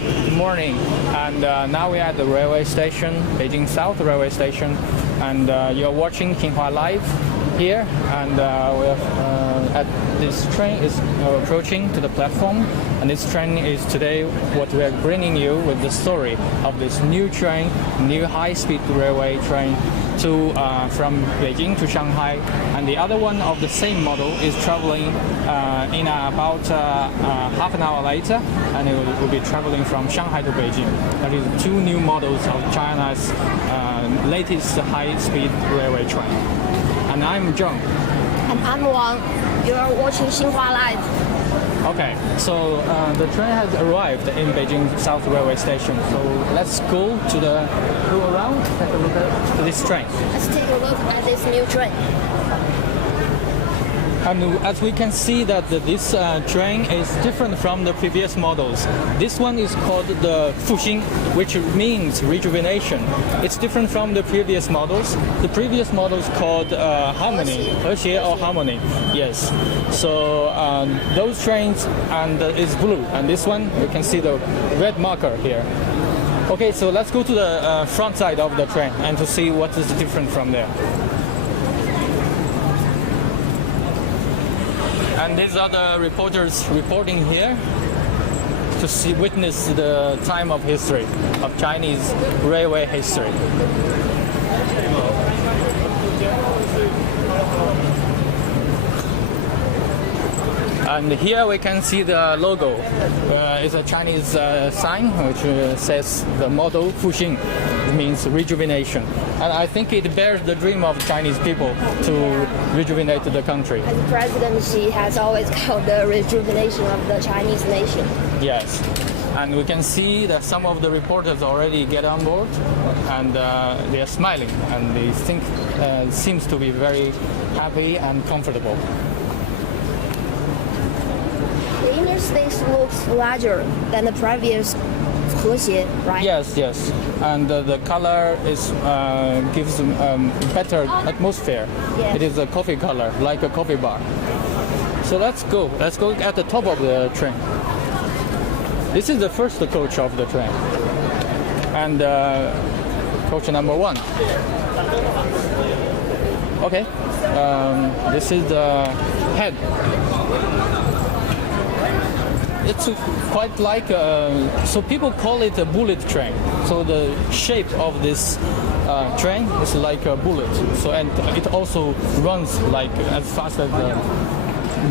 Good morning. And now we are at the railway station, Beijing South Railway Station, and you're watching Xinhua Live here. And this train is approaching to the platform, and this train is today what we are bringing you with the story of this new train, new high-speed railway train to from Beijing to Shanghai, and the other one of the same model is traveling in about half an hour later, and it will be traveling from Shanghai to Beijing. That is two new models of China's latest high-speed railway train. And I'm John. And I'm Wang. You are watching Xinhua Live. Okay, so the train has arrived in Beijing South Railway Station. So let's go around, take a look at this train. Let's take a look at this new train. And as we can see that this train is different from the previous models. This one is called the Fuxing, which means rejuvenation. It's different from the previous models. The previous models called harmony, Hexie or harmony. Yes. So those trains and is blue, and this one you can see the red marker here. Okay, so let's go to the front side of the train and to see what is different from there. And these are the reporters reporting here to witness the time of history, of Chinese railway history. And here we can see the logo. It's a Chinese sign which says the motto Fuxing. It means rejuvenation. And I think it bears the dream of Chinese people to rejuvenate the country. And President Xi has always called the rejuvenation of the Chinese nation. Yes. And we can see that some of the reporters already get on board, and they are smiling, and they think seems to be very happy and comfortable. The inner space looks larger than the previous Hexie, right? Yes, yes. And the color is gives better atmosphere. Yes. It is a coffee color, like a coffee bar. So let's go. Let's go at the top of the train. This is the first coach of the train, and coach number 1. Okay. This is the head. It's quite like, so people call it a bullet train. So the shape of this train is like a bullet. So, and it also runs like as fast as the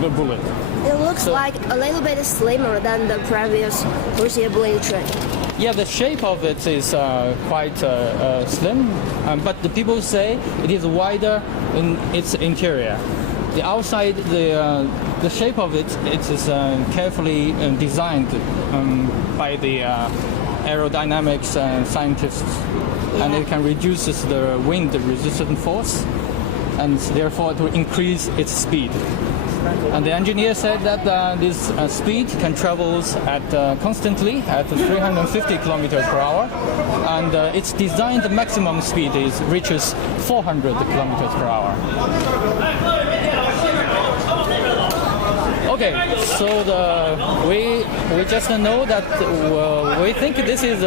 bullet. It looks like a little bit slimmer than the previous Hexie blade train. Yeah, the shape of it is quite slim, but the people say it is wider in its interior. The outside, the shape of it is carefully designed by the aerodynamics scientists, and it can reduce the wind resistant force, and therefore it will increase its speed. And the engineer said that this speed can travel at constantly at 350 kilometers per hour, and its designed maximum speed reaches 400 kilometers per hour. Okay, so we just know that we think this is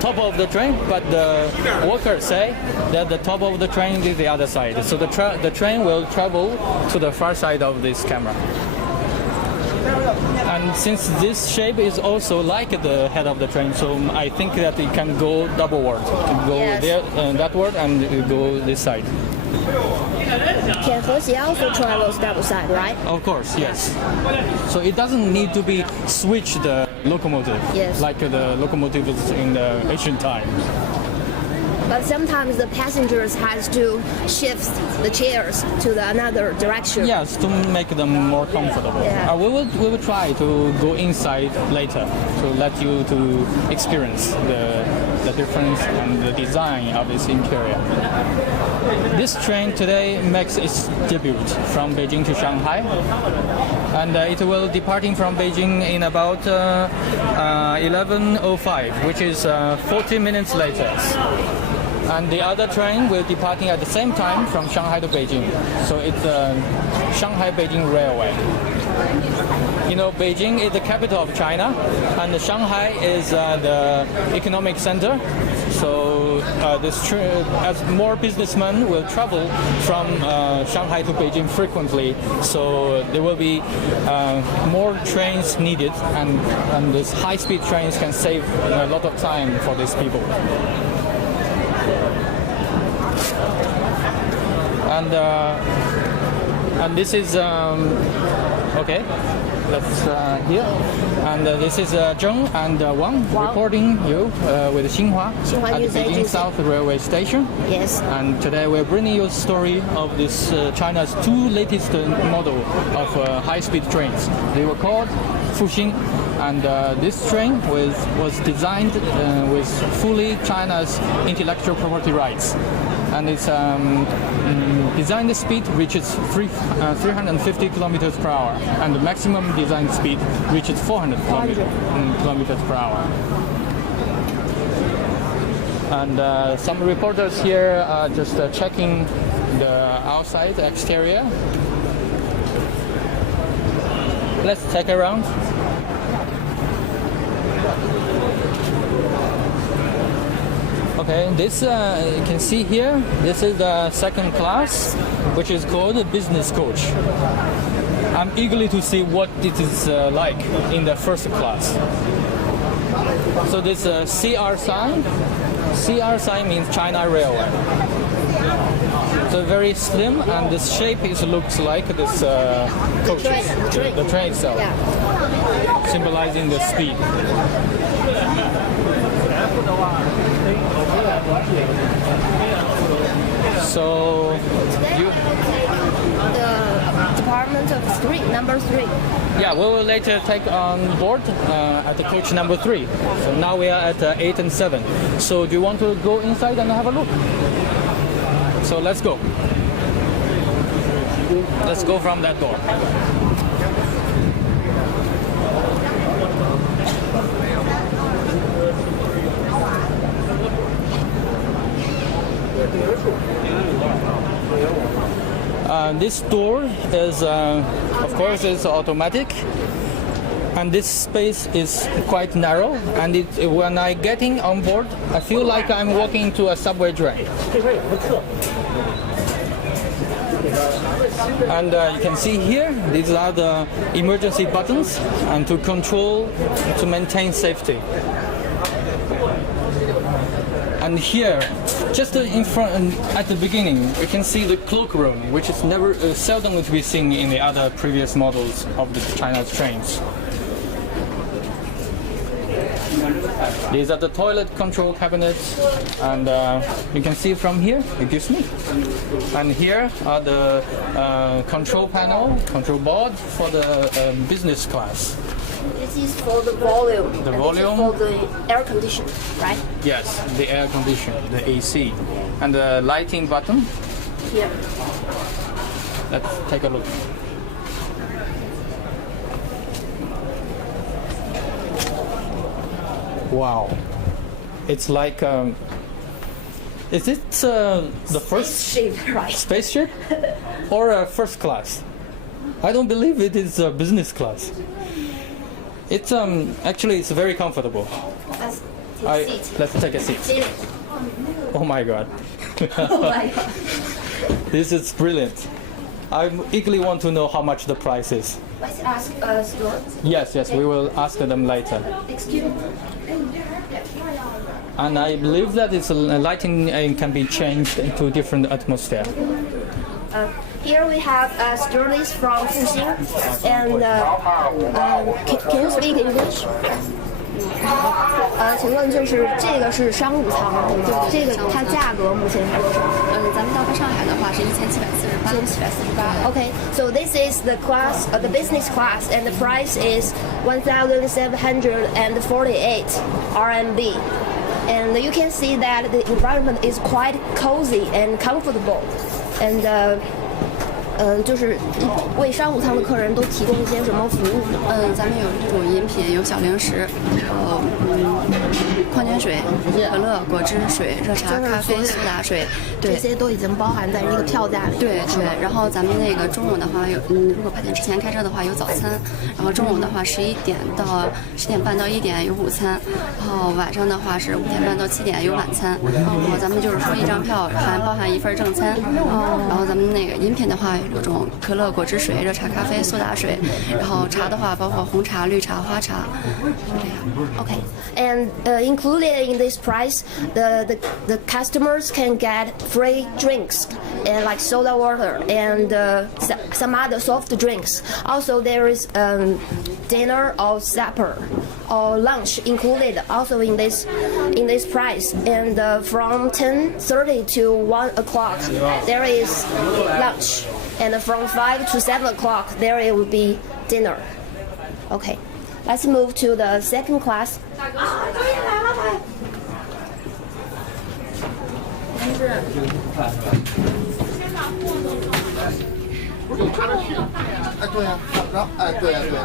top of the train, but the workers say that the top of the train is the other side. So the train will travel to the far side of this camera. And since this shape is also like the head of the train, so I think that it can go doubleward. Go yes. there, that word, and go this side. Can Hexie also travels double side, right? Of course, yes. So it doesn't need to be switched locomotive, yes, like the locomotives in the ancient times. But sometimes the passengers has to shift the chairs to another direction. Yes, to make them more comfortable. Yeah. We will try to go inside later to let you to experience the difference and the design of this interior. This train today makes its debut from Beijing to Shanghai, and it will departing from Beijing in about 11:05, which is 40 minutes later. And the other train will departing at the same time from Shanghai to Beijing. So it's the Shanghai-Beijing Railway. You know, Beijing is the capital of China, and Shanghai is the economic center. So as more businessmen will travel from Shanghai to Beijing frequently, so there will be more trains needed, and these high-speed trains can save a lot of time for these people. And this is okay. Let's here. And this is Zheng and Wang reporting you with Xinhua at the Beijing South Railway Station. Yes. And today we're bringing you a story of this China's two latest model of high-speed trains. They were called Fuxing, and this train was designed with fully China's intellectual property rights. And its design speed reaches 350 kilometers per hour, and the maximum design speed reaches 400 kilometers per hour. And some reporters here are just checking the outside, the exterior. Let's take a round. Okay, this you can see here, this is the second class, which is called the business coach. I'm eagerly to see what it is like in the first class. So this CR sign means China Railway. So very slim, and this shape looks like this coaches, the train itself, symbolizing the speed. So the department of number 3. Yeah, we will later take on board at the coach number 3. So now we are at 8 and 7. So do you want to go inside and have a look? So let's go. Let's go from that door. This door is, of course, is automatic, and this space is quite narrow. And when I getting on board, I feel like I'm walking into a subway train. And you can see here, these are the emergency buttons, and to maintain safety. And here, just in front, at the beginning, we can see the cloakroom, which is seldom to be seen in the other previous models of the China's trains. These are the toilet control cabinets, and you can see from here, excuse me. And here are the control board for the business class. This is for the volume. The volume. This is for the air conditioning, right? Yes, the air conditioning, the AC. And the lighting button. Here. Let's take a look. Wow. It's like, is it the first Spaceship, right? spaceship or first class? I don't believe it is business class. It's actually it's very comfortable. Let's take a seat. Oh my god. Oh my god. This is brilliant. I eagerly want to know how much the price is. Let's ask Stuart. Yes, we will ask them later. Excuse me. And I believe that its lighting can be changed into different atmosphere. Here we have stewardess from Fuxing, and can you speak English? 请问就是这个是商务舱，这个它价格目前是多少？咱们到上海的话是1748。Okay, so this is the class, the business class, and the price is 1,748 RMB. And you can see that the environment is quite cozy and comfortable. And 就是为商务舱的客人都提供一些什么服务？咱们有这种饮品，有小零食，矿泉水、可乐、果汁水、热茶、咖啡、苏打水，对，这些都已经包含在这个票价里。对对。然后咱们那个中午的话有，如果8点之前开车的话有早餐，然后中午的话11点半到1点有午餐，然后晚上的话是5点半到7点有晚餐。然后咱们就是说一张票包含1份正餐。然后咱们那个饮品的话有种可乐、果汁水、热茶、咖啡、苏打水，然后茶的话包括红茶、绿茶、花茶，是这样。Okay, and included in this price, the customers can get free drinks, and like soda water and some other soft drinks. Also, there is dinner or supper or lunch included also in this price. And from 10:30 to 1 o'clock, there is lunch, and from 5 to 7 o'clock, there it will be dinner. Okay, let's move to the second class. 哎，对呀，然后哎，对呀，对呀。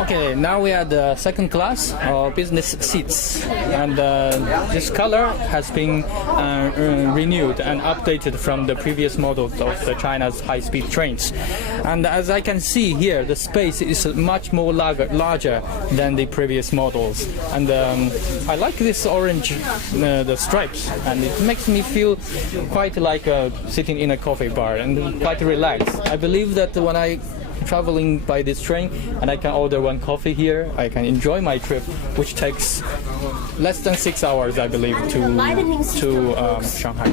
Okay, now we are the second class or business seats, and this color has been renewed and updated from the previous models of the China's high-speed trains. And as I can see here, the space is much more larger than the previous models. And I like this orange, the stripes, and it makes me feel quite like sitting in a coffee bar and quite relaxed. I believe that when I traveling by this train and I can order one coffee here, I can enjoy my trip, which takes less than 6 hours, I believe, to Shanghai.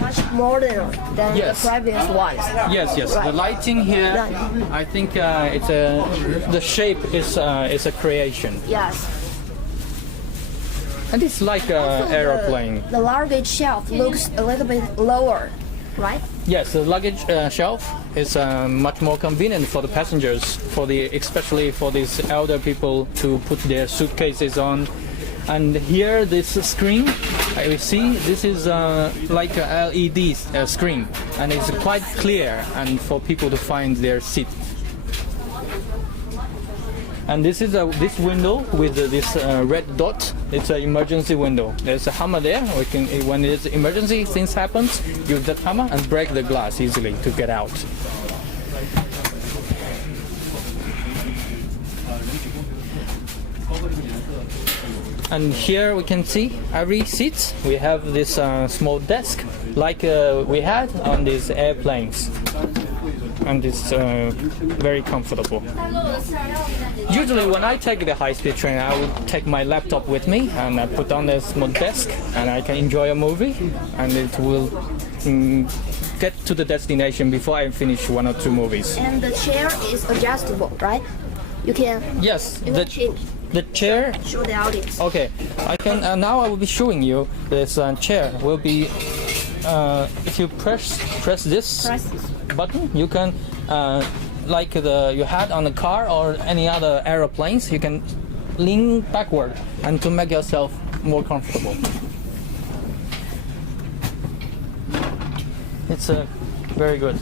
Much more than Yes. the previous ones. Yes, yes. The lighting here, I think the shape is a creation, Yes. and it's like an aeroplane. The luggage shelf looks a little bit lower, right? Yes, the luggage shelf is much more convenient for the passengers, especially for these elder people to put their suitcases on. And here, this screen, you see, this is like a LED screen, and it's quite clear and for people to find their seat. And this is this window with this red dot. It's an emergency window. There's a hammer there. When it's emergency things happens, use that hammer and break the glass easily to get out. And here we can see every seat. We have this small desk like we had on these airplanes. And it's very comfortable. Usually when I take the high-speed train, I would take my laptop with me and I put on a small desk and I can enjoy a movie, and it will get to the destination before I finish 1 or 2 movies. And the chair is adjustable, right? You can Yes, change. the chair. Show the audience. Okay, I can now. I will be showing you this chair. Will be if you press this button, you can like you had on the car or any other aeroplanes, you can lean backward and to make yourself more comfortable. It's very good.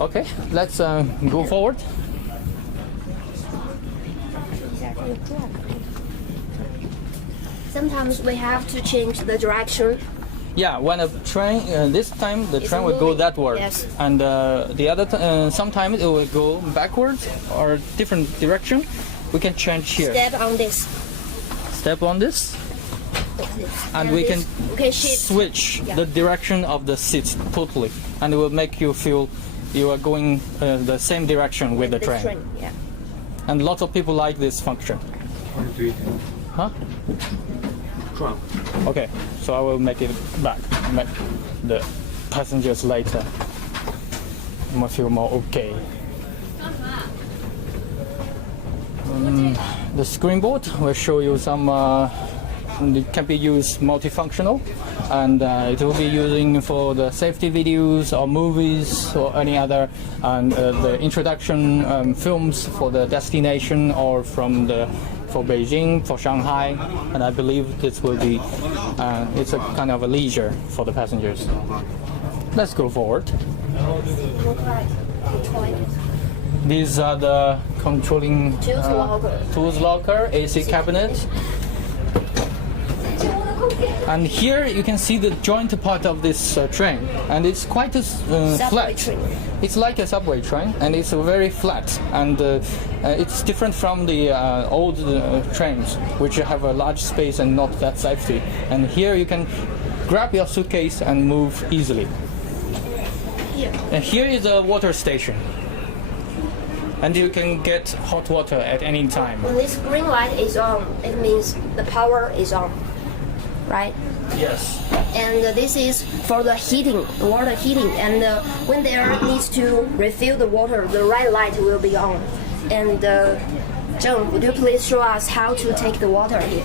Okay, let's go forward. Sometimes we have to change the direction. Yeah, when a train, this time the train will go moving. that-ward, Yes. and the other sometimes it will go backwards or different direction. We can change here. Step on this. Step on this, and we can shift. switch Yeah. the direction of the seats totally, and it will make you feel you are going the same direction with the This train. yeah. And lots of people like this function. Huh? Okay, so I will make it back. Make the passengers later feel more okay. The screen board will show you some. It can be used multifunctional, and it will be using for the safety videos or movies or any other, and the introduction films for the destination or from the for Beijing, for Shanghai, and I believe this will be it's a kind of a leisure for the passengers. Let's go forward. These are the controlling tools locker, AC cabinet. And here you can see the joint part of this train, and it's quite flat. Train. It's like a subway train, and it's very flat, and it's different from the old trains, which have a large space and not that safety. And here you can grab your suitcase and move easily. And here is a water station, and you can get hot water at any time. When this green light is on, it means the power is on, right? Yes. And this is for the heating, the water heating. And when there needs to refill the water, the red light will be on. And Zheng, would you please show us how to take the water here?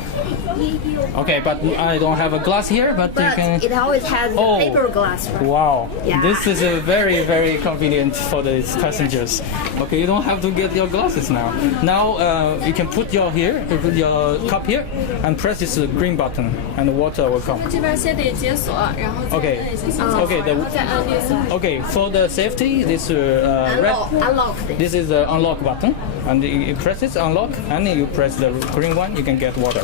Okay, but I don't have a glass here, but you But can. it always has the Oh. paper glass, right? Wow, Yeah. this is a very, very convenient for the passengers. Okay, you don't have to get your glasses now. Now you can put your cup here and press this green button, and the water will come. 这边先得解锁，然后再 Okay. 按一下 Okay, 然后再按绿色。 Okay, for the safety, this red. Unlock this. This is the unlock button, and you press it, unlock, and you press the green one, you can get water.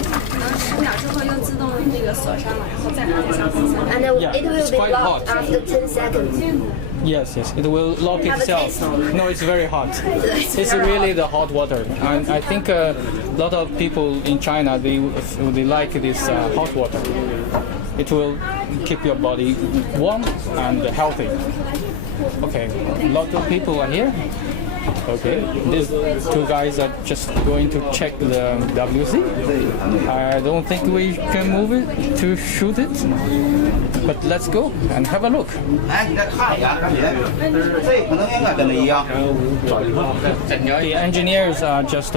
10秒之后又自动那个锁上了，然后再按一下红色。 And Yeah, it will it's be quite locked hot. after 10 seconds. Yes, it will lock Have a itself. taste. No, it's very hot. It's It's very really hot. the hot water, and I think a lot of people in China they like this hot water. It will keep your body warm and healthy. Okay, a lot of people are here. Okay, these two guys are just going to check the WC. I don't think we can move it to shoot it, but let's go and have a look. 哎，你再看一眼，看姐，这可能应该跟这一样。 The engineers are just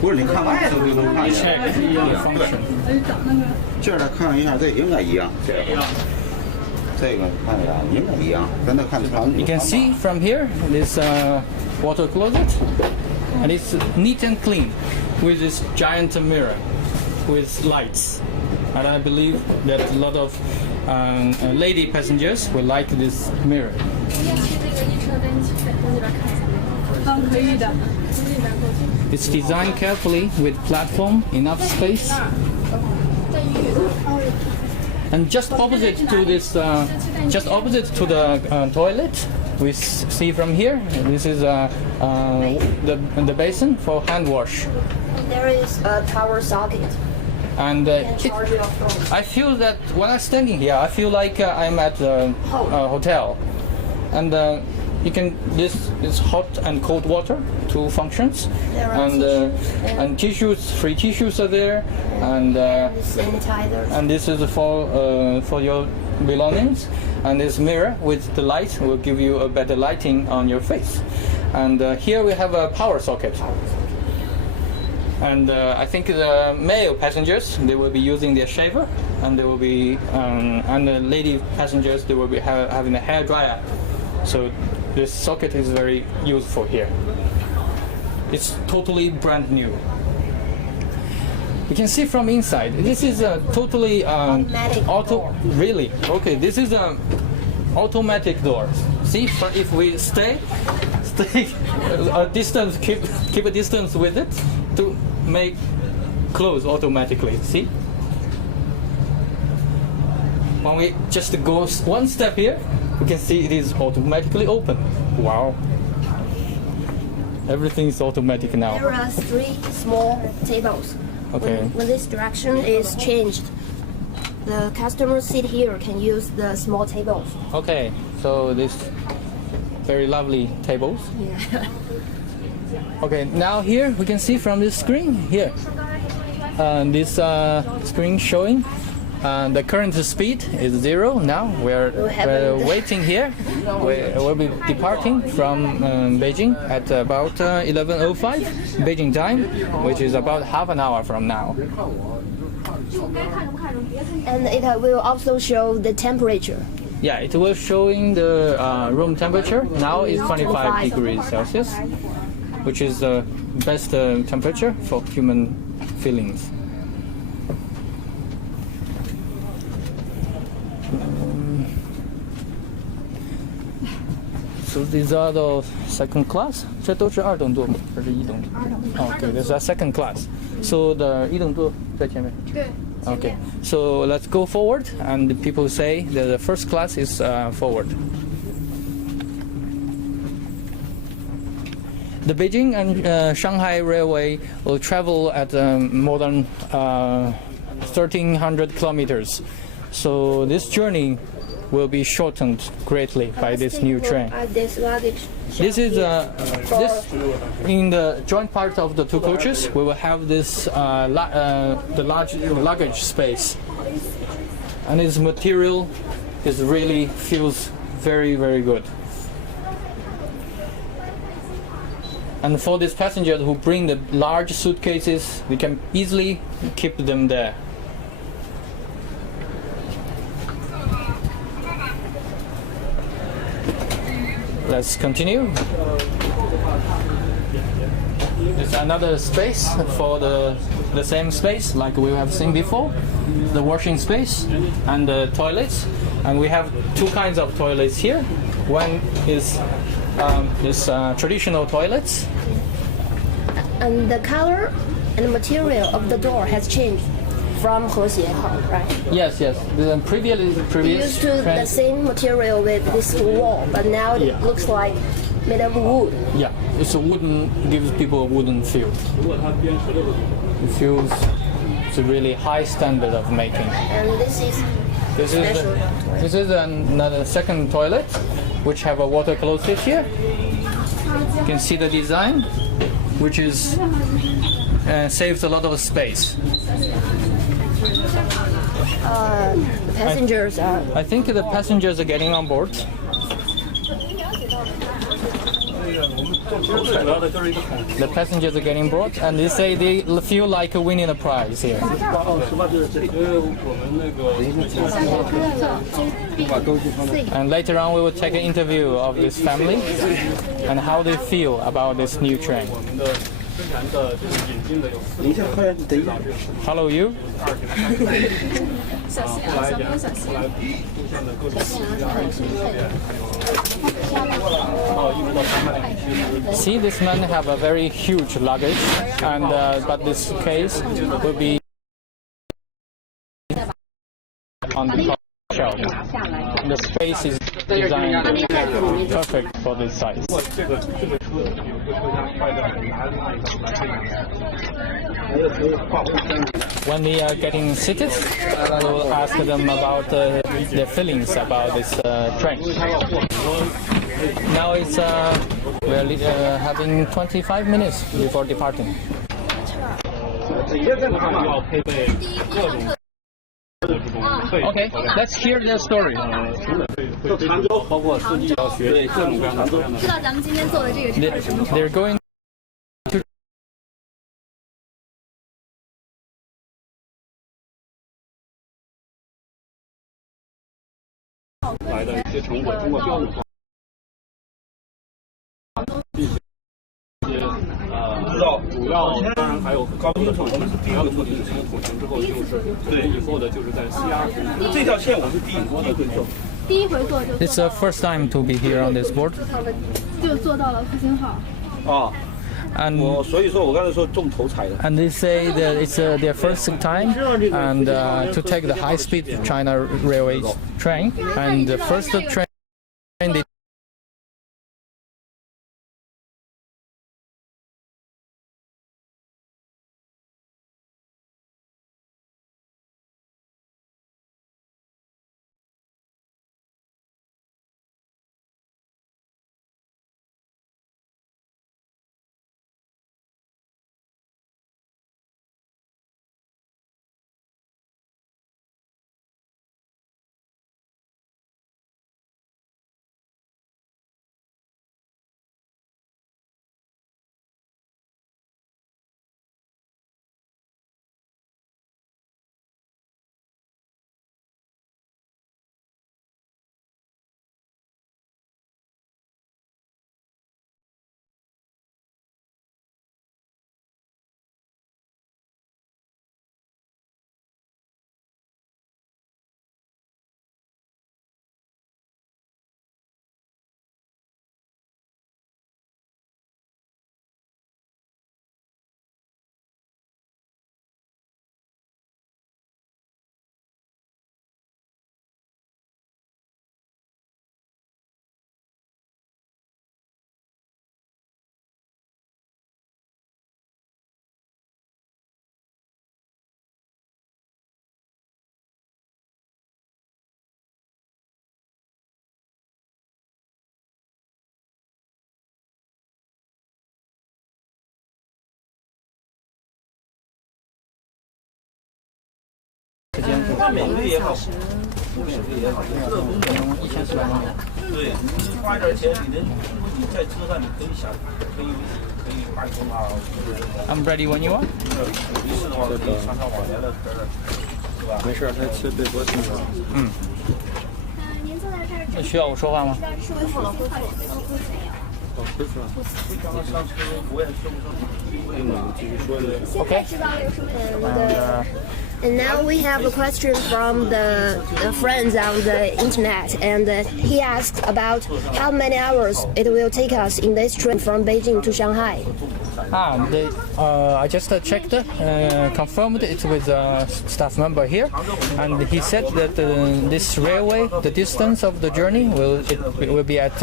不是，你看外头就能看一 check 眼。 the function. 这儿再看一下，这应该一样。这个看一下，应该一样，跟那看长。 You can see from here this water closet, and it's neat and clean with this giant mirror with lights. And I believe that a lot of lady passengers will like this mirror. 去那个一车跟你去那边看一下。可以的，从这边过去。 It's designed carefully with platform, enough space. And just opposite to this, just opposite to the toilet, we see from here. This is the basin for hand wash, There is a power socket. and And charge your phone. I feel that when I'm standing here, I feel like I'm at a hotel, and you can this is hot and cold water, two functions, There are and tissues, free tissues are there, and Sanitizer. and this is for your belongings, and this mirror with the light will give you a better lighting on your face, and here we have a power socket. And I think the male passengers, they will be using their shaver, and they will be and the lady passengers, they will be having a hair dryer. So this socket is very useful here. It's totally brand new. You can see from inside. This is a totally Automatic door. Really? Okay, this is a automatic door. See, if we stay a distance, keep a distance with it to make close automatically. See? When we just go one step here, you can see it is automatically open. Wow. Everything is automatic now. There are 3 small tables. Okay. When this direction is changed, the customer seat here can use the small tables. Okay, so this very lovely tables. Yeah. Okay, now here we can see from this screen here. This screen showing the current speed is 0 now. We're waiting here. We'll be departing from Beijing at about 11:05 Beijing time, which is about half an hour from now. And it will also show the temperature. Yeah, it will showing the room temperature. Now it's 25 degrees Celsius. which is the best temperature for human feelings. So these are the second class. 这都是二等座吗？还是一等座？Okay, this is a second class. So the 一等座在前面。对。Okay, so let's go forward, and people say that the first class is forward. The Beijing and Shanghai Railway will travel at more than 1,300 kilometers. So this journey will be shortened greatly by this new train. This is this in the joint part of the two coaches. We will have this the large luggage space, and its material is really feels very good. And for these passengers who bring the large suitcases, we can easily keep them there. Let's continue. There's another space for the same space like we have seen before, the washing space and the toilets. And we have two kinds of toilets here. One is this traditional toilets. And the color and the material of the door has changed from 和谐号, right? Yes. The previous Used to the trend, same material with this wall, but now Yeah. it looks like made of wood. yeah, it's a wooden, gives people a wooden feel. It feels it's a really high standard of making. And this is This is another second toilet, which have a water closet here. You can see the design, which is saves a lot of space. the passengers are. I think the passengers are getting on board. The passengers are getting board, and they say they feel like winning a prize here. And later on, we will take an interview of this family and how they feel about this new train. Hello, you. See, this man have a very huge luggage, and but this case will be on the top shelf. The space is designed perfect for this size. When they are getting seated, we will ask them about their feelings about this train. Now it's we're having 25 minutes before departing. Okay, let's hear their story. 包括司机要学各种各样的车辆的。知道咱们今天坐的这个车是什么？ They're going to 来的一些成果，通过标准化。主要当然还有高速的特性，主要的特性是妥协之后就是对以后的就是在 CR 这条线我是第一回做，第一回做就 It's the first time to be here on this board. 就做到了复兴号。啊。 And 所以说我刚才说中头彩的。 And they say that it's their first time and to take the high-speed China railway train. And the first train they 免费也好，不免费也好，这个东西1400公里。对，你花点钱，你在车上你可以可以办公啊，或者是 I'm ready when you are. 没事的话可以上网聊聊天儿，是吧？没事，他吃对多听着。您坐在这儿，需要我说话吗？恢复了。恢复了。刚刚上车我也说不上，我也继续说的。 Okay. And now we have a question from the friends on the internet, and he asked about how many hours it will take us in this trip from Beijing to Shanghai. I just checked, confirmed it with a staff member here, and he said that this railway, the distance of the journey will be at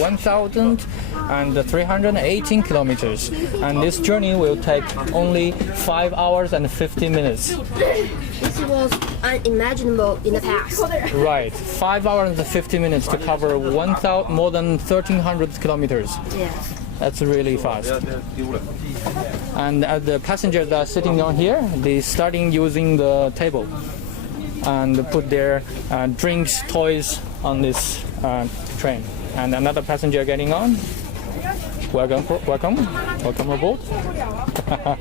1,318 kilometers, and this journey will take only 5 hours and 50 minutes. This was unimaginable in the past. Right, 5 hours and 50 minutes to cover more than 1,300 kilometers. Yes. That's really fast. And the passengers that are sitting on here, they starting using the table and put their drinks, toys on this train. And another passenger getting on. Welcome aboard.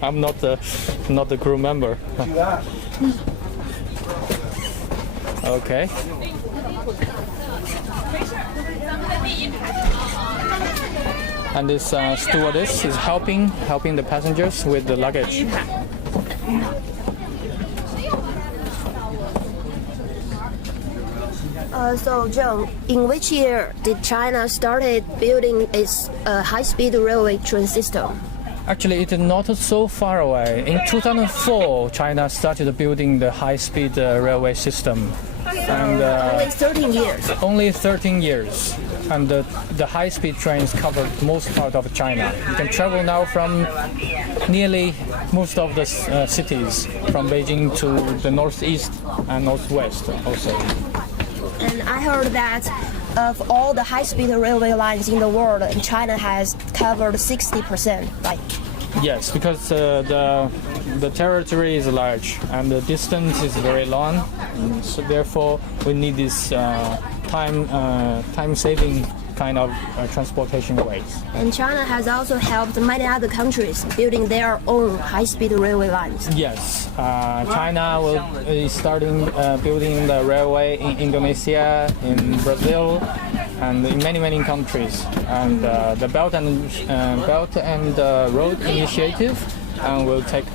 I'm not the crew member. Okay. And this stewardess is helping the passengers with the luggage. So, Joe, in which year did China started building its high-speed railway train system? Actually, it is not so far away. In 2004, China started building the high-speed railway system. And Only 13 years. only 13 years. And the high-speed trains covered most part of China. You can travel now from nearly most of the cities, from Beijing to the northeast and northwest also. And I heard that of all the high-speed railway lines in the world, China has covered 60%, right? Yes, because the territory is large and the distance is very long, so therefore we need this time-saving kind of transportation ways. And China has also helped many other countries building their own high-speed railway lines. Yes, China is starting building the railway in Indonesia, in Brazil, and in many countries. And the Belt and Road Initiative will take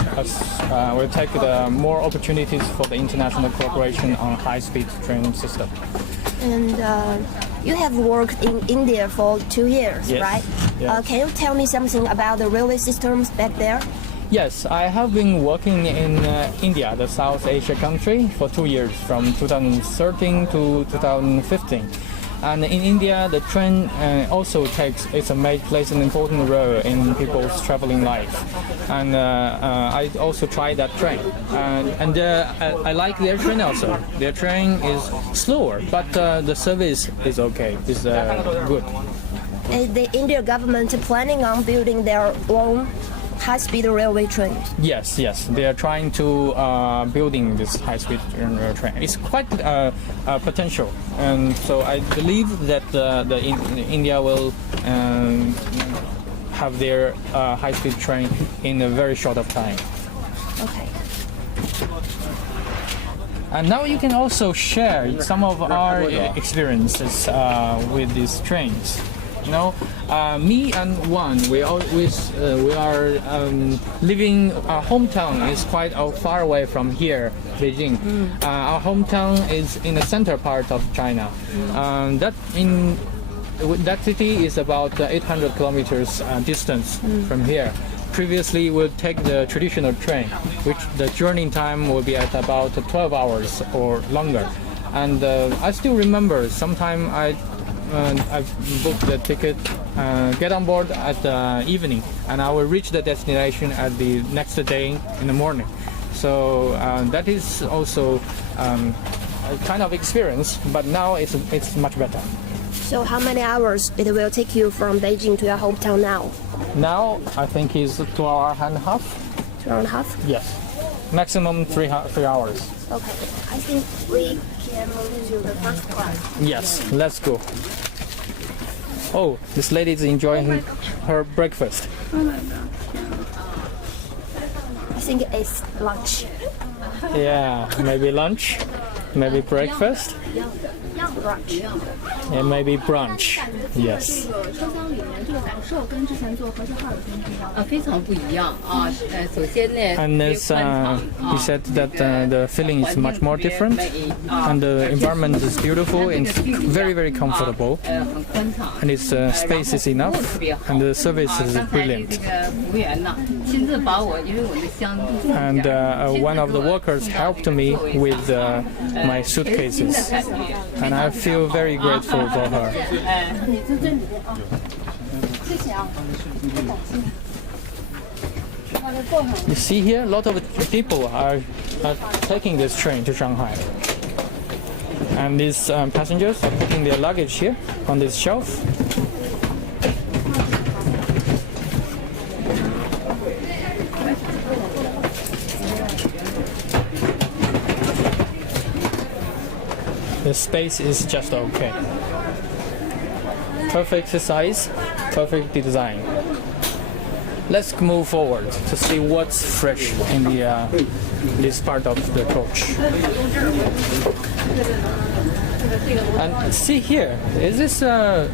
the more opportunities for the international cooperation on high-speed train system. And you have worked in India for 2 years, Yes. right? Yes. Can you tell me something about the railway systems back there? Yes, I have been working in India, the South Asia country, for 2 years, from 2013 to 2015. And in India, the train also plays an important role in people's traveling life. And I also tried that train. And I like their train also. Their train is slower, but the service is okay, is good. Is the Indian government planning on building their own high-speed railway train? Yes, they are trying to building this high-speed train. It's quite potential, and so I believe that India will have their high-speed train in a very short of time. Okay. And now you can also share some of our experiences with these trains. You know, me and Wan, we are living. Our hometown is quite far away from here, Beijing. Our hometown is in the center part of China. That city is about 800 kilometers distance from here. Previously, we would take the traditional train, which the journey time will be at about 12 hours or longer. And I still remember sometime I booked the ticket, get on board at the evening, and I will reach the destination at the next day in the morning. So that is also a kind of experience, but now it's much better. So how many hours it will take you from Beijing to your hometown now? Now I think it's 2 hours and a half. 2.5 hours? Yes, maximum 3 hours. Okay, I think we can move to the first class. Yes, let's go. Oh, this lady is enjoying her breakfast. I think it's lunch. Yeah, maybe lunch, maybe breakfast, Brunch. and maybe brunch. Yes. 非常不一样啊。首先呢， And this, he said that the feeling is much more different, and the environment is beautiful and it's very, very comfortable, 很宽敞。 and its space is enough, and the service is 刚才这 brilliant. 个服务员呢，亲自把我，因为我的箱子， And one of the workers helped me with my suitcases, and I feel very grateful for her. You see here, a lot of people are taking this train to Shanghai. And these passengers are putting their luggage here on this shelf. The space is just okay. Perfect size, perfect design. Let's move forward to see what's fresh in the this part of the coach. And see here, is this a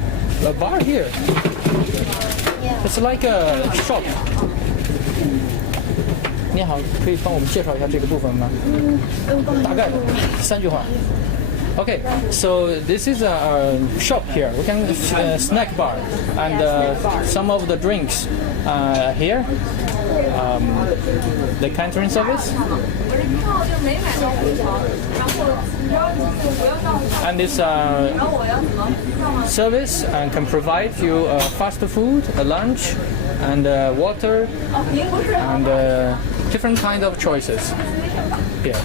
bar here? It's like a shop. 你好，可以帮我们介绍一下这个部分吗？大概3句话。Okay, so this is a shop here. We can snack bar and some of the drinks here. The canteen service. And this service can provide you fast food, lunch, and water, and different kind of choices. Yeah.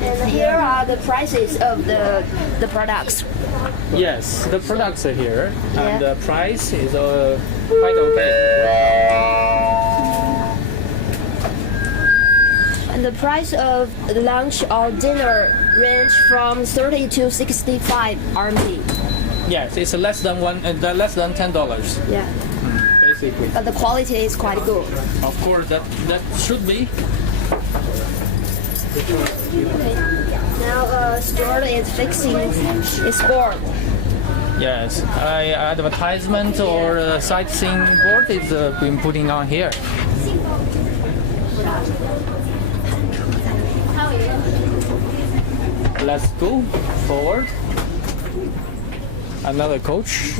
And here are the prices of the products. Yes, the products are here, and Yeah. the price is quite okay. And the price of lunch or dinner range from 30 to 65 RMB. Yes, it's less than $10, Yeah, basically. but the quality is quite good. Of course, that should be. Now store is fixing its board. Yes, advertisement or sightseeing board is been putting on here. Let's go forward. Another coach.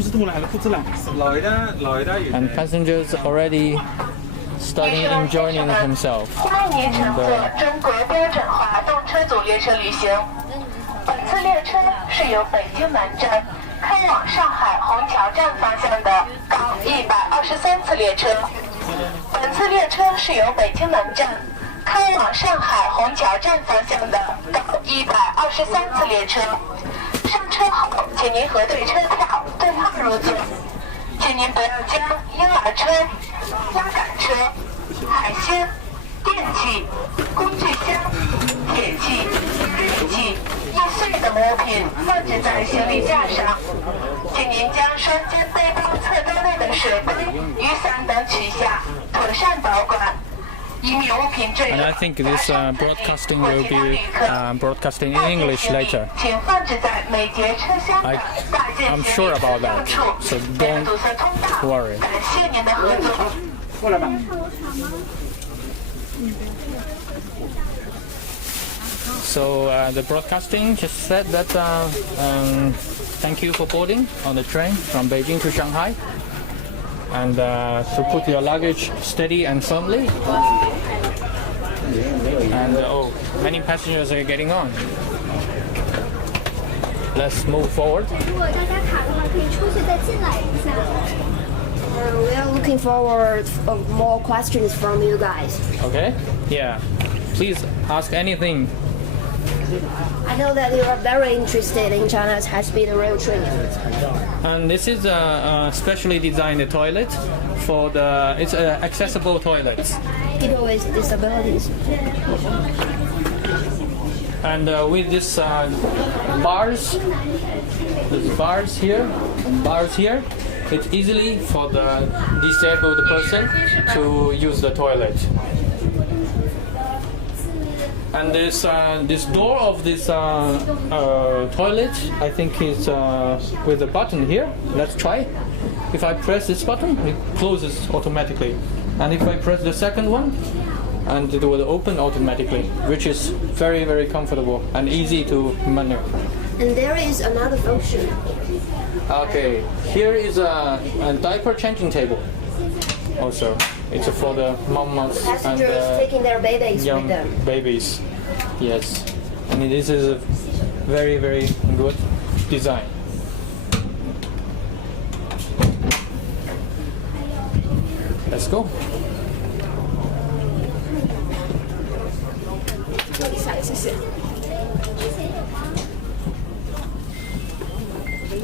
And passengers already starting enjoying himself. 欢迎您乘坐中国标准化动车组列车旅行。本次列车是由北京南站开往上海虹桥站方向的高123次列车。本次列车是由北京南站开往上海虹桥站方向的高123次列车。上车后，请您核对车票，对号入座。请您不要将婴儿车、拉杆车、海鲜、电器、工具箱、铁器、日器、易碎等物品放置在行李架上。请您将双肩背包侧兜内的水杯、雨伞等取下，妥善保管。 And I think this broadcasting will be broadcasting in English later. I'm sure about that, so don't worry. So the broadcasting just said that thank you for boarding on the train from Beijing to Shanghai. And to put your luggage steady and firmly. And many passengers are getting on. Let's move forward. We are looking forward for more questions from you guys. Okay? Yeah. Please ask anything I know that you are very interested in China's high-speed rail train. And this is a specially designed toilet for it's accessible toilets. People with disabilities. And with this bars here, it's easily for the disabled person to use the toilet. And this door of this toilet, I think is with a button here. Let's try. If I press this button, it closes automatically. And if I press the second one, and it will open automatically, which is very, very comfortable and easy to maneuver. And there is another function. Okay, here is a diaper changing table. Also, it's for the mamas and Passengers taking their babies young with them. babies. Yes, I mean this is a very, very good design. Let's go.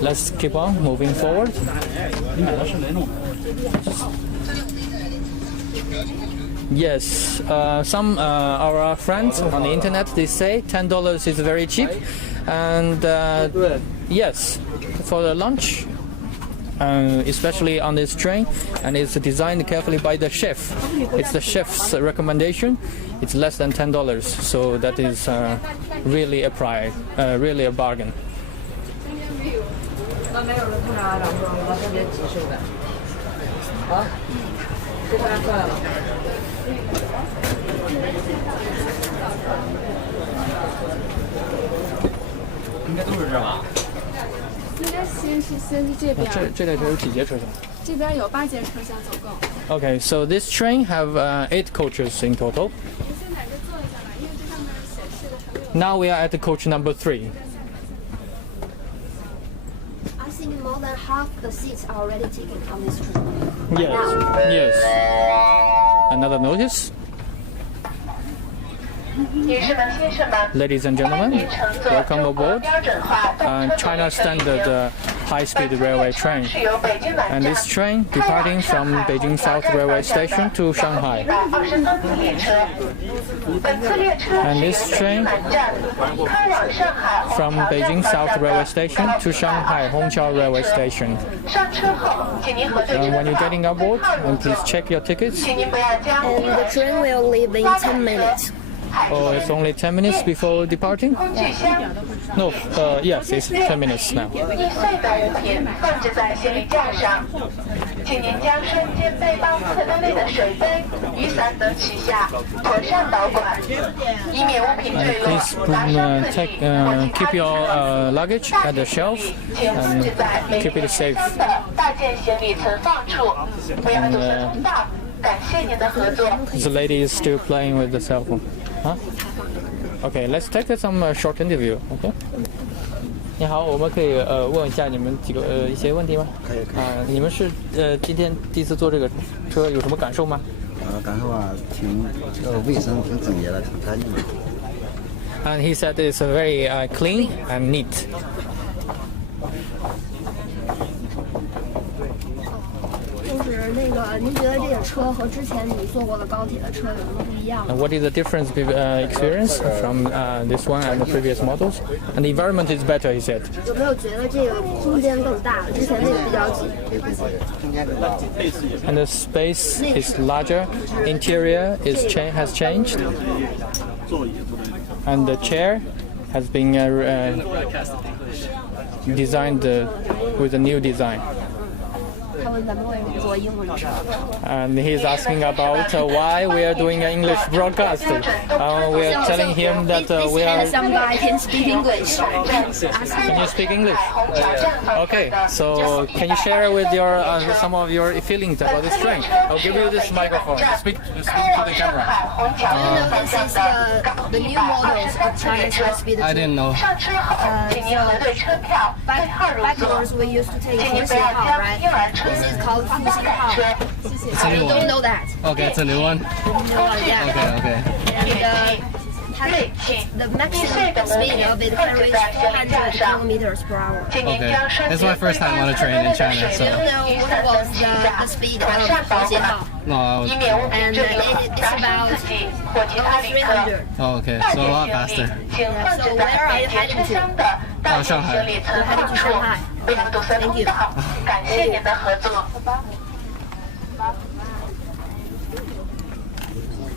Let's keep on moving forward. Yes, some our friends on the internet, they say $10 is very cheap, and yes, for the lunch, especially on this train, and it's designed carefully by the chef. It's the chef's recommendation. It's less than $10, so that is really a price, really a bargain. Okay, so this train have 8 coaches in total. Now we are at the coach number 3. I think more than half the seats are already taken on this train. Yes, yes. Another notice. Ladies and gentlemen, welcome aboard China Standard high-speed railway train. And this train departing from Beijing South Railway Station to Shanghai. And this train from Beijing South Railway Station to Shanghai Hongqiao Railway Station. And when you're getting aboard, please check your tickets. And the train will leave in 10 minutes. Oh, it's only 10 minutes before departing? No, yes, it's 10 minutes now. And please keep your luggage at the shelf and keep it safe. And, the lady is still playing with the cell phone. Huh? Okay, let's take some short interview. Okay. 你好，我们可以问一下你们几个一些问题吗？可以。你们是今天第一次坐这个车，有什么感受吗？感受啊，挺卫生，挺整洁的，挺干净的。And he said it's very clean and neat. What is the difference experience from this one and the previous models? And the environment is better, he said. And the space is larger, interior has changed, and the chair has been designed with a new design. And he's asking about why we are doing an English broadcast. We are telling him that we are. Some guy can speak English. Can you speak English? Okay, so can you share with your some of your feelings about this train? I'll give you this microphone. Speak to the camera. This is the new models of China's high-speed train. I didn't know. Backwards we used to take Fuxing, right? This is called Fuxing. You don't know that. Okay, it's a new one. Yeah. Okay. And 锐气、The 易碎 maximum 等物 speed 品 of it 放置 carries 在行李架 400 上。 kilometers per hour. 请您 Okay. 将双 This is 节 my first time on a train in China, so. I don't know what was the speed of 保 Fuxing. 管， Oh, 以免物品 And 坠落 it's 砸伤 about 自己或其他旅客。 300. oh, okay. 大 So a 件 lot 行李 faster. 请放置在北捷车厢的大型行李存放处，不要堵塞通道。感谢您的合作。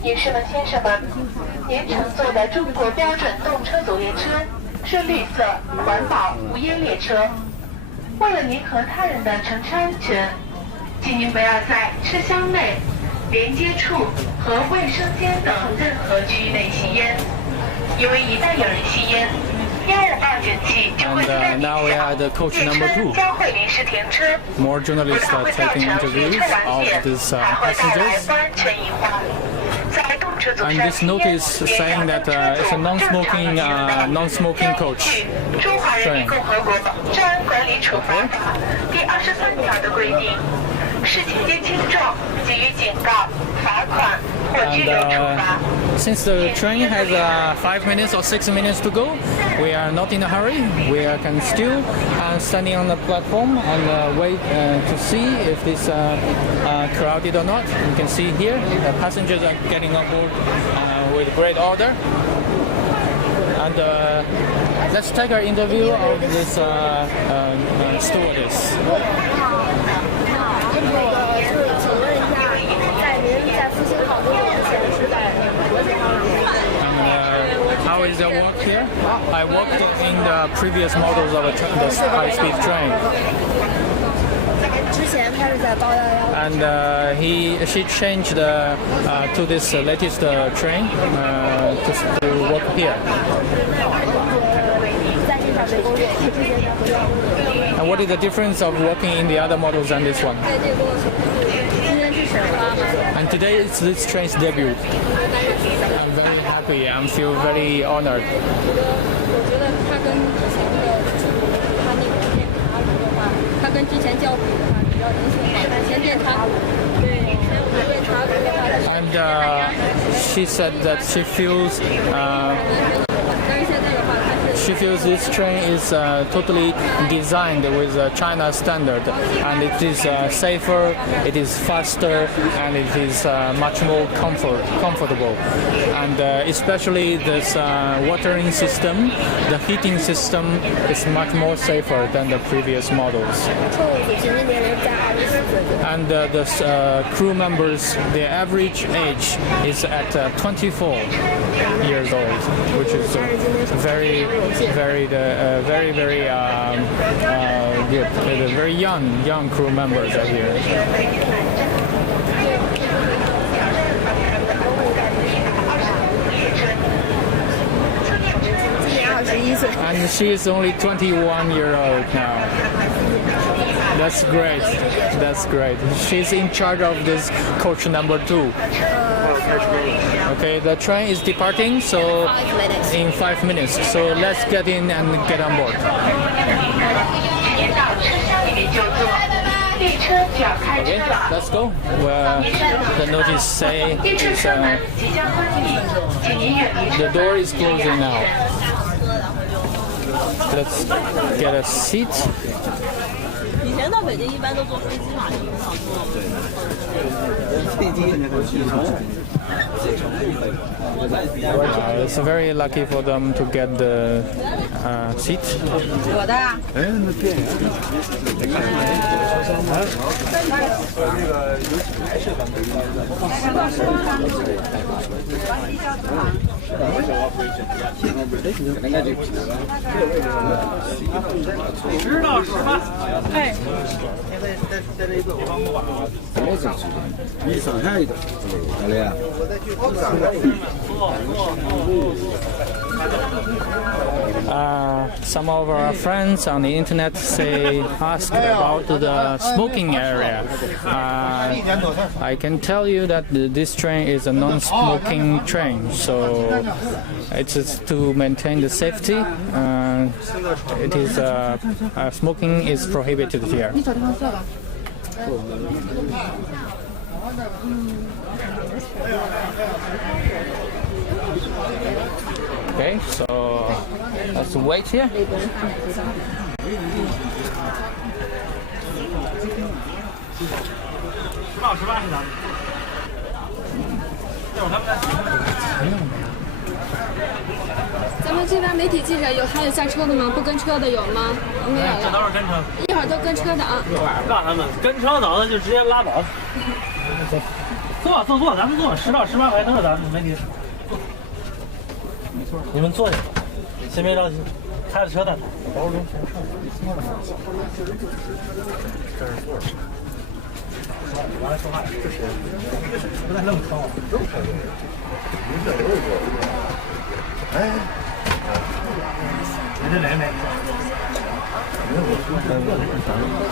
女士们、先生们，您乘坐的中国标准动车组列车是绿色、环保、无烟列车。为了您和他人的乘车安全，请您不要在车厢内、连接处和卫生间等任何区域内吸烟，因为一旦有人吸烟，152检器就会 And now we are at the coach number 2. 将会临时停车， More 不 journalists 但 are 会造 taking 成 interviews 行车晚 of 点， these 还会带来 passengers. 不安全隐患。在动车组 And 上 this 吸烟， notice 影 saying 响 that 动车 it's a 组正常 non-smoking 运行的 non-smoking 根 coach. 据《中华人民共和国治安管理处罚法》第23条的规定，视情节轻重，给予警告、罚款或拘 And 留处罚。 since the train has 5 minutes or 6 minutes to go, we are not in a hurry. We can still standing on the platform and wait to see if it's crowded or not. You can see here the passengers are getting on board with great order. And let's take our interview of this stewardess. 请问一下，在您在复兴考工作之前是在国际上哪里？ And how is your work here? I worked in the previous models of the high-speed train. 之前他是在811。 And she changed to this latest train to work here. 在这上面工作，和之前在合作。 And what is the difference of working in the other models and this one? 在这个工作，今天是首发吗？ And today it's this train's debut. I'm very happy. I feel very honored. 我觉得它跟之前的，它那个电茶炉的话，它跟之前教辅的话比较灵性化。以前电茶炉，对，以前我们电茶炉的话， And she said that she feels 但是现在的话，它是 she feels this train is totally designed with China standard, and it is safer, it is faster, and it is much more comfortable. And especially this watering system, the heating system is much more safer than the previous models. 乘务组平均年龄在24岁左右。 And the crew members, the average age is at 24 years old, which is very good. The very young crew members are here. 今年21岁。 And she is only 21-year-old now. That's great. That's great. She's in charge of this coach number 2. Okay, the train is departing, so 5 minutes. in 5 minutes. So let's get in and get on board. 您到车厢里面就坐，列车就要开 Okay, 车了。 let's go. Well, the notice say 列车 is, 车门即将关闭，请您远离 the 车 door 门， is 以免 closing 安 now. 全。 Let's get a seat. 以前到北京一般都坐飞机嘛，就很少坐。It's very lucky for them to get the seat. 我的啊。 比上海一点，好的呀。 Some of our friends on the internet ask about the smoking area. I can tell you that this train is a non-smoking train, so it is to maintain the safety. It is smoking is prohibited here. Okay, so let's wait here.咱们这边媒体记者还有下车的吗？不跟车的有吗？没有这都了。是跟车。一会儿都跟车的啊。告诉他们，跟车走的就直接拉倒。坐，咱们坐，10到18排都是咱们媒体。你们坐下，先别着急，开着车再走。这是座。我来说话，这谁？不太愣坑我。哎，你这哪没？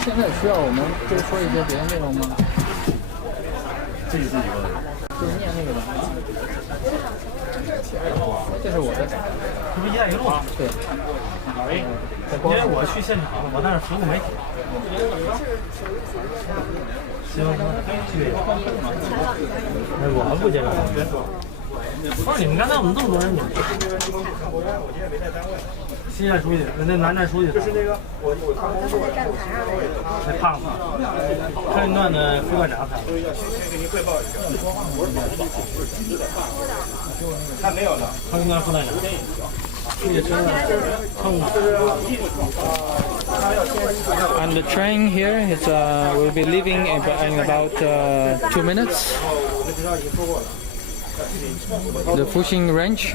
现在需要我们多说一些别的内容吗？自己说的。就是念那个的。这是我的。这不一带一路啊？对。因为我去现场了，我在那服务媒体。行，哎，我不接受。不是你们刚才我们这么多人，你们新站书记，那南站书记，就是那个那胖子，看一段的副馆长他。给您汇报一下。他没有了。看一段副馆长。And the train here is will be leaving in about 2 minutes. The Fuxing range.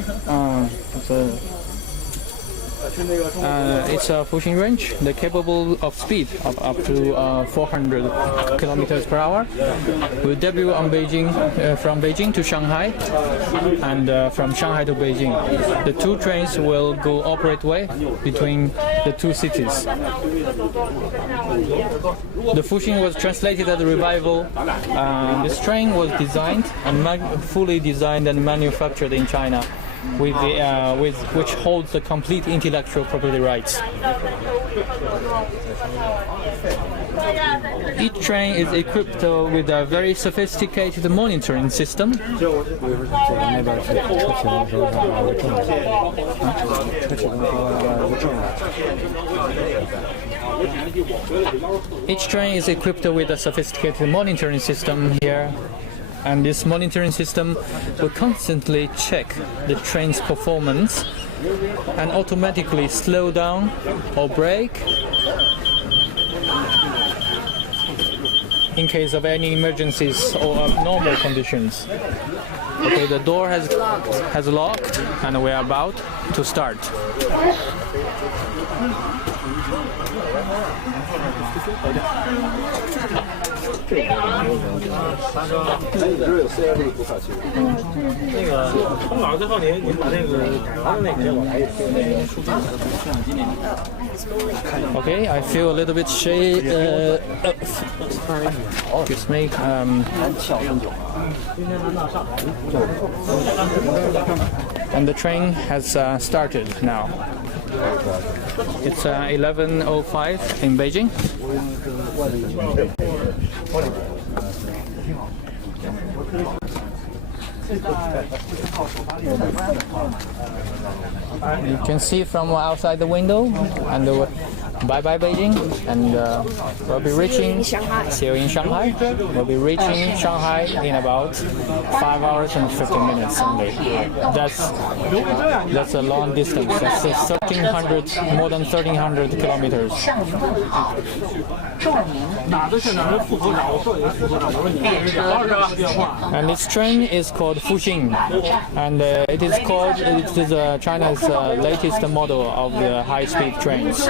It's a Fuxing range. They're capable of speed of up to 400 kilometers per hour. Will debut on Beijing from Beijing to Shanghai, and from Shanghai to Beijing. The two trains will go operate way between the two cities. The Fuxing was translated as a revival. This train was designed and fully designed and manufactured in China, with which holds the complete intellectual property rights. Each train is equipped with a very sophisticated monitoring system. Each train is equipped with a sophisticated monitoring system here. And this monitoring system will constantly check the train's performance and automatically slow down or brake in case of any emergencies or abnormal conditions. Okay, the door has locked and we are about to start. Okay, I feel a little bit shy. Excuse me. And the train has started now. It's 11:05 in Beijing. You can see from outside the window, and bye-bye Beijing, and we'll be reaching, see you in Shanghai. We'll be reaching Shanghai in about 5 hours and 15 minutes only. That's a long distance. That's 1,300, more than 1,300 kilometers. And this train is called Fuxing, and it is China's latest model of the high-speed trains.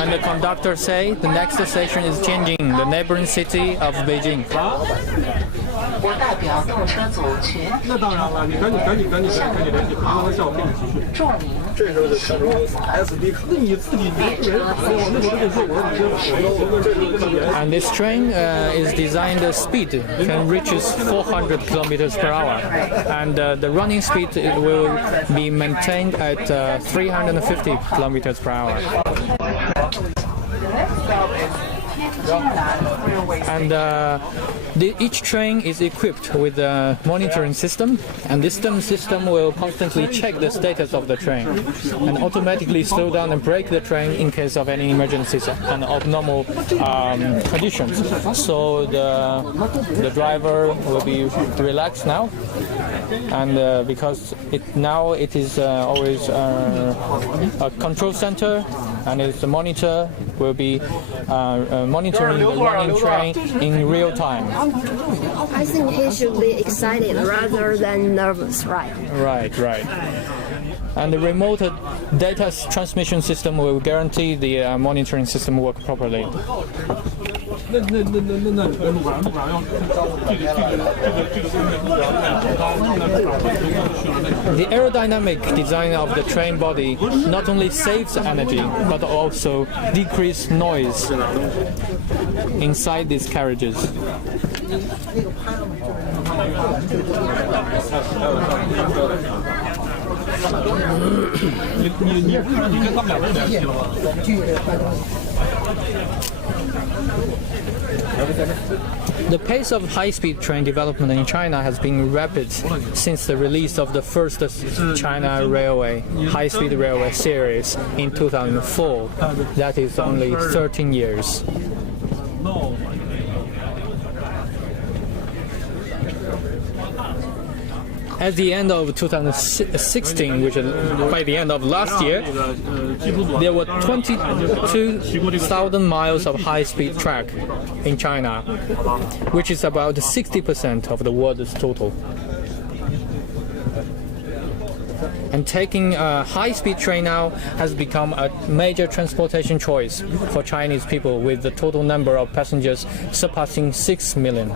And the conductor say the next station is changing the neighboring city of Beijing. And this train is designed the speed can reaches 400 kilometers per hour, and the running speed will be maintained at 350 kilometers per hour. And each train is equipped with a monitoring system, and this system will constantly check the status of the train and automatically slow down and brake the train in case of any emergencies and abnormal conditions. So the driver will be relaxed now, and because it is always a control center, and its monitor will be monitoring the running train in real time. I think he should be excited rather than nervous, right? Right. And the remote data transmission system will guarantee the monitoring system work properly. The aerodynamic design of the train body not only saves energy, but also decreases noise inside these carriages. The pace of high-speed train development in China has been rapid since the release of the first China Railway high-speed railway series in 2004. That is only 13 years. At the end of 2016, which is by the end of last year, there were 22,000 miles of high-speed track in China, which is about 60% of the world's total. And taking a high-speed train now has become a major transportation choice for Chinese people, with the total number of passengers surpassing 6 billion.